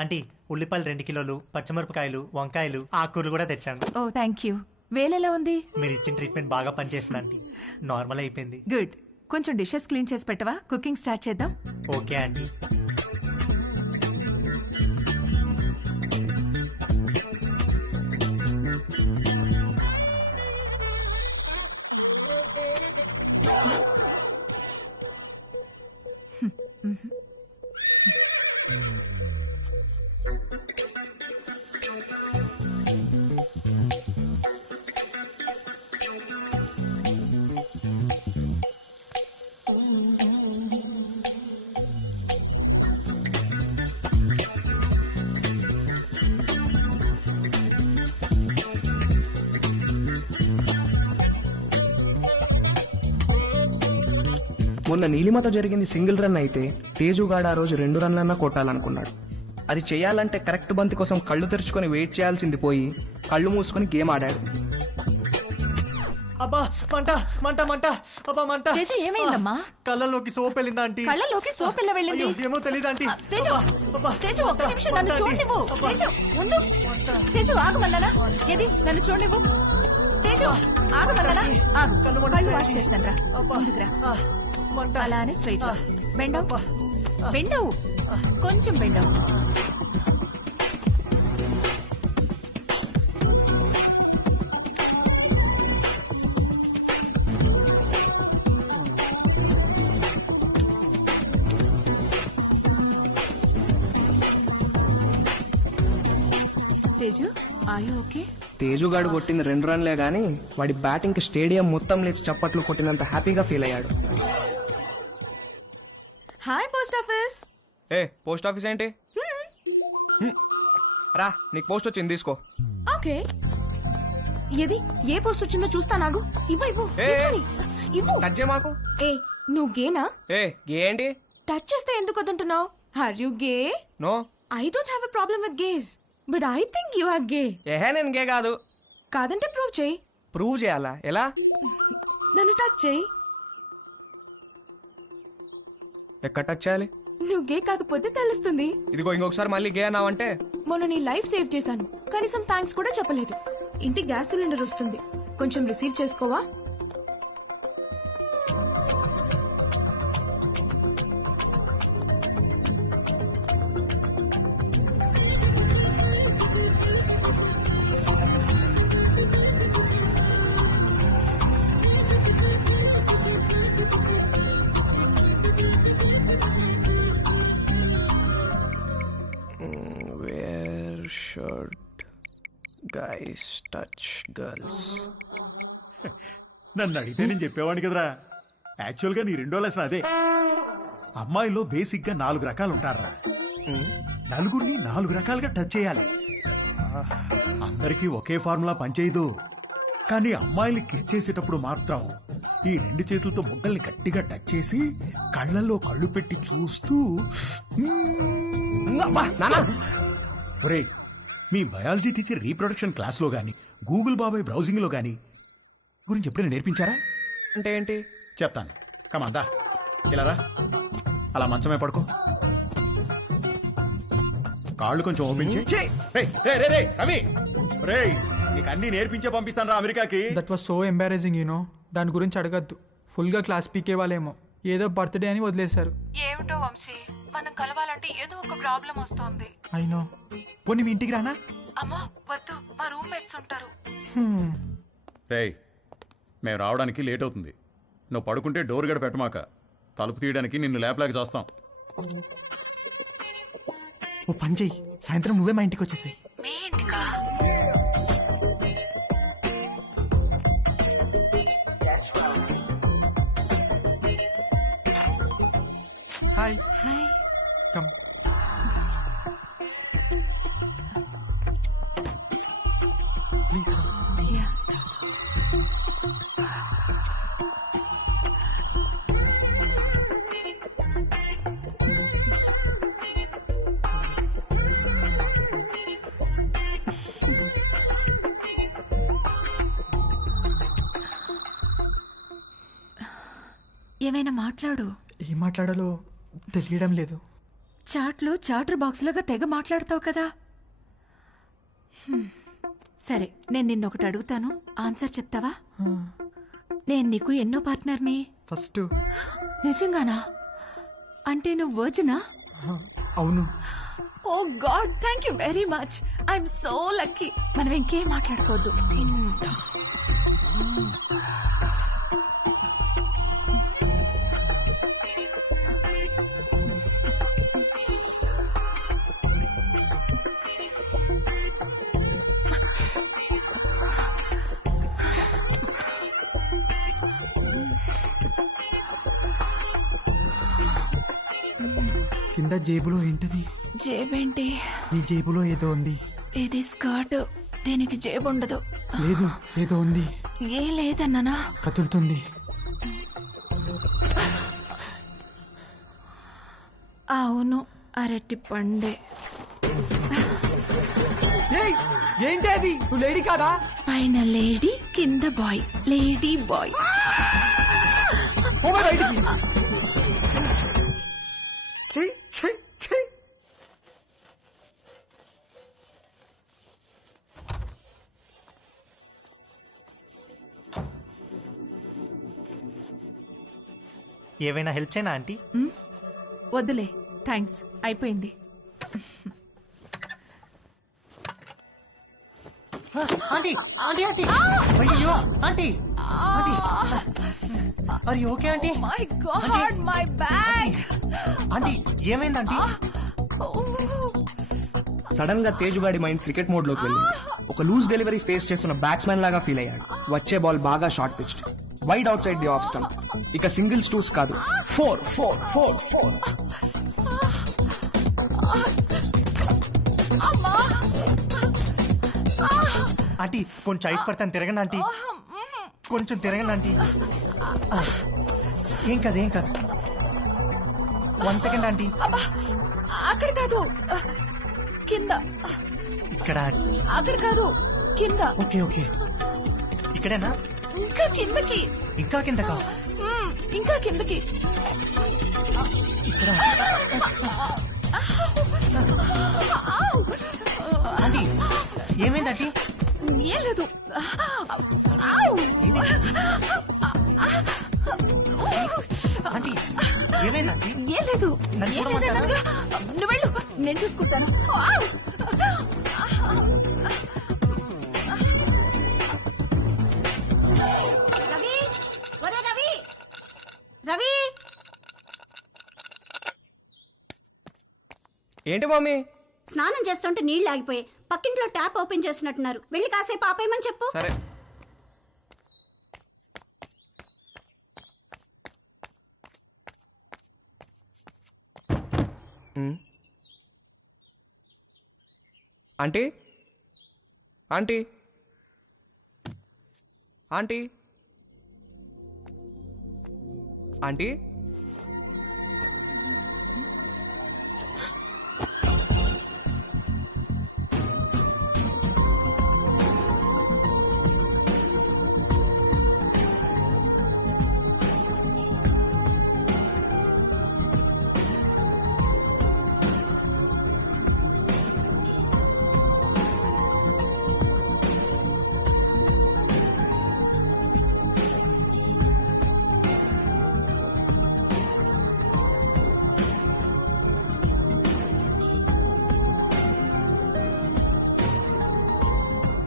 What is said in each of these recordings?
Aunty ఉల్లిపాయలు 2 కిలోలు, పచ్చిమిరపకాయలు, వంకాయలు, ఆకుకూరలు కూడా తెచ్చాను. ఓ థ్యాంక్ యూ. వేలెలా ఉంది? మీరు ఇచ్చిన ట్రీట్మెంట్ బాగా పనిచేసింది ఆంటీ. నార్మల్ అయిపోయింది. గుడ్. కొంచెం డిషెస్ క్లీన్ చేసి పెట్టవా? కుకింగ్ స్టార్ట్ చేద్దాం. Okay aunty. మొన్న నీలిమతో జరిగింది సింగిల్ రన్ అయితే తేజుగాడు ఆ రోజు 2 రన్లన్నా కొట్టాలనుకున్నాడు. అది చేయాలంటే కరెక్ట్ బంతి కోసం కళ్ళు తెరుచుకొని వెయిట్ చేయాల్సింది పోయి కళ్ళు మూసుకొని గేమ్ ఆడాడు. అబ్బా మంట మంట మంట, అబ్బా మంట. తేజు ఏమైందమ్మా? కళ్ళలోకి సోప్ వెళ్ళిందా ఆంటీ? కళ్ళలోకి సోప్ ఎలా వెళ్ళింది? అయ్యో, ఏమో తెలీదు ఆంటీ. తేజు, అబ్బా, తేజు ఒక్క మంట, నిమిషం మంట నన్ను ఆంటీ. చూడనివ్వు. అబ్బా. తేజు ఉండు. తేజు ఆగమన్నానా? ఏది నన్ను చూడనివ్వు. తేజు ఆగమన్నానా? ఆగు. కళ్ళు మంట. కళ్ళు వాష్ చేస్తాను రా. అబ్బా. ముందుకు రా. ఆ, మంట. అలానే స్ట్రైట్ ఆ. బెండవు. అబ్బా. బెండవు, కొంచెం బెండవు. తేజు ఆయు ఓకే? తేజుగాడు కొట్టింది 2 రన్లే గానీ వాడి బ్యాటింగ్కి స్టేడియం మొత్తం లేచి చప్పట్లు కొట్టినంత హ్యాపీగా ఫీల్ అయ్యాడు. Hi post office. ఏ పోస్ట్ ఆఫీస్ ఏంటి? రా నీకు పోస్ట్ వచ్చింది తీసుకో. ఓకే. ఏది ఏ పోస్ట్ వచ్చిందో చూస్తా. నాగు ఇవ్వు ఇవ్వు ఏ, తీసుకొని. ఇవ్వు. టచ్ చేయ మాకు. ఏ నువ్వు గేనా? ఏ గే ఏంటి? టచ్ చేస్తే ఎందుకు వద్దంటున్నావు? Are you gay? No. I don't have a problem with gays but I think you are gay. ఏహే నేను గే కాదు. కాదంటే ప్రూవ్ చేయి. ప్రూవ్ చేయాలా? ఎలా? నన్ను టచ్ చేయి. ఎక్కడ టచ్ చేయాలి? నువ్వు గే కాకపోతే తెలుస్తుంది. ఇదిగో ఇంకొకసారి మళ్ళీ గే అన్నావంటే. మొన్న నీ లైఫ్ సేవ్ చేశాను, కనీసం థ్యాంక్స్ కూడా చెప్పలేదు. ఇంటికి గ్యాస్ సిలిండర్ వస్తుంది, కొంచెం రిసీవ్ చేసుకోవా? Where should guys touch girls? నన్ను అడిగితే నేను చెప్పేవాడిని కదరా. యాక్చువల్గా నీ 2వ లెసన్ అదే. అమ్మాయిలో బేసిక్గా 4 రకాలు ఉంటారా. నలుగురిని 4 రకాలుగా టచ్ చేయాలి. అందరికీ ఒకే ఫార్ములా పనిచేయదు. కానీ అమ్మాయిని కిస్ చేసేటప్పుడు మాత్రం ఈ 2 చేతులతో బొగ్గల్ని గట్టిగా టచ్ చేసి కళ్ళల్లో కళ్ళు పెట్టి చూస్తూ ఒరేయ్, మీ బయాలజీ టీచర్ రీప్రొడక్షన్ క్లాస్లో గానీ గూగుల్ బాబాయ్ బ్రౌజింగ్లో గానీ గురించి ఎప్పుడైనా నేర్పించారా? అంటే ఏంటి? చెప్తాను. కమాందా ఇలా రా. అలా మంచమే పడుకో. కాళ్ళు కొంచెం ఓపెన్ చేయి. రవి రేయ్, నీకు అన్ని నేర్పించే పంపిస్తాను రా అమెరికాకి. That was so embarrassing you know. దాని గురించి అడగద్దు. ఫుల్గా క్లాస్ పీకే వాళ్ళేమో ఏదో బర్త్డే అని వదిలేశారు. ఏమిటో వంశీ, మనం కలవాలంటే ఏదో ఒక ప్రాబ్లం వస్తుంది. అయినో. పోనీ మీ ఇంటికి రానా? అమ్మా వద్దు, మా రూమ్మేట్స్ ఉంటారు. రేయ్, మేము రావడానికి లేట్ అవుతుంది. నువ్వు పడుకుంటే డోర్ గడ పెట్టమాక. తలుపు తీయడానికి నిన్ను లేపలేక చేస్తాం. ఓ పని చెయ్యి, సాయంత్రం నువ్వే మా ఇంటికి వచ్చేసాయి. మీ ఇంటికా? Hi. Hi. Come. Please. Yeah. ఏమైనా మాట్లాడు. ఏం మాట్లాడాలో తెలియడం లేదు. చాట్లో చాటర్ బాక్స్ లాగా తెగ మాట్లాడతావు కదా. సరే, నేను నిన్నొకటి అడుగుతాను, ఆన్సర్ చెప్తావా? నేను నీకు ఎన్నో పార్ట్నర్ని? ఫస్ట్. నిజంగానా? అంటే నువ్వు వర్జినా? అవును. Oh God, thank you very much. I'm so lucky. మనం ఇంకేం మాట్లాడుకోవద్దు. కింద జేబులో ఏంటది? జేబేంటి? నీ జేబులో ఏదో ఉంది. ఇది స్కర్ట్, దీనికి జేబు ఉండదు. లేదు, ఏదో ఉంది. ఏం లేదన్నానా? కదులుతుంది. అవును, అరటి పండే. ఏయ్, ఏంటి అది? నువ్వు లేడీ కాదా? పైన లేడీ, కింద బాయ్. Lady bye. పోవే బయటికి. ఛీ, ఛీ, ఛీ. ఏవైనా హెల్ప్ చేయనా ఆంటీ? వద్దులే, థ్యాంక్స్, అయిపోయింది. ఆంటీ ఆంటీ ఆంటీ అయ్యో ఆంటీ ఆంటీ అరే okay aunty my God, my bag. Aunty ఏమైంది ఆంటీ? సడన్ గా తేజుగాడి మైండ్ క్రికెట్ మోడ్ లోకి వెళ్ళింది. ఒక లూజ్ డెలివరీ ఫేస్ చేస్తున్న బ్యాట్స్మెన్ లాగా ఫీల్ అయ్యాడు. వచ్చే బాల్ బాగా short pitched, wide out side the off stump. ఇక సింగిల్స్ టూస్ కాదు, 4 4 4 4. ఆంటీ కొంచెం ఐస్ పడతాను, తిరగండి ఆంటీ, కొంచెం తిరగండి ఆంటీ. ఏం కాదు ఏం కాదు. 1 సెకండ్ ఆంటీ. అక్కడ కాదు, కింద. ఇక్కడ అక్కడ కాదు, కింద. ఓకే ఓకే ఇక్కడేనా? ఇంకా కిందకి. ఇంకా కిందకా? ఇంకా కిందకి. ఇక్కడ ఆంటీ ఏమైంది ఆంటీ? ఏం లేదు. ఆంటీ ఏమైంది ఆంటీ? ఏం లేదు. నన్ను ఏం చూడమంటారా? లేదనగా. నువ్వు వెళ్ళు, నేను చూసుకుంటాను. రవి, ఒరే రవి, రవి. ఏంటి మమ్మీ? స్నానం చేస్తుంటే నీళ్లు ఆగిపోయాయి. పక్కింట్లో ట్యాప్ ఓపెన్ చేసినట్టున్నారు. వెళ్ళి కాసేపు ఆపేయమని చెప్పు. సరే. Aunty aunty aunty aunty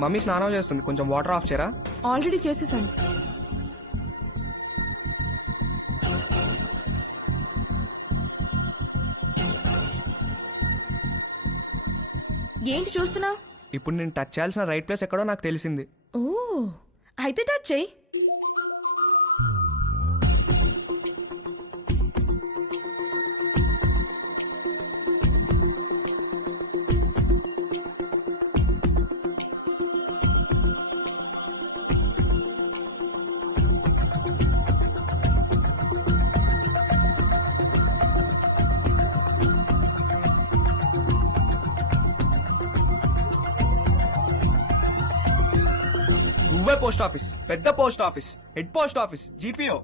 mummy స్నానం చేస్తుంది, కొంచెం వాటర్ ఆఫ్ చేయరా? ఆల్రెడీ చేసేసాను. ఏంటి చూస్తున్నావు? ఇప్పుడు నేను టచ్ చేయాల్సిన రైట్ ప్లేస్ ఎక్కడో నాకు తెలిసింది. ఓ, అయితే టచ్ చెయ్యి. నువ్వే పోస్ట్ ఆఫీస్, పెద్ద post office, head post office, GPO.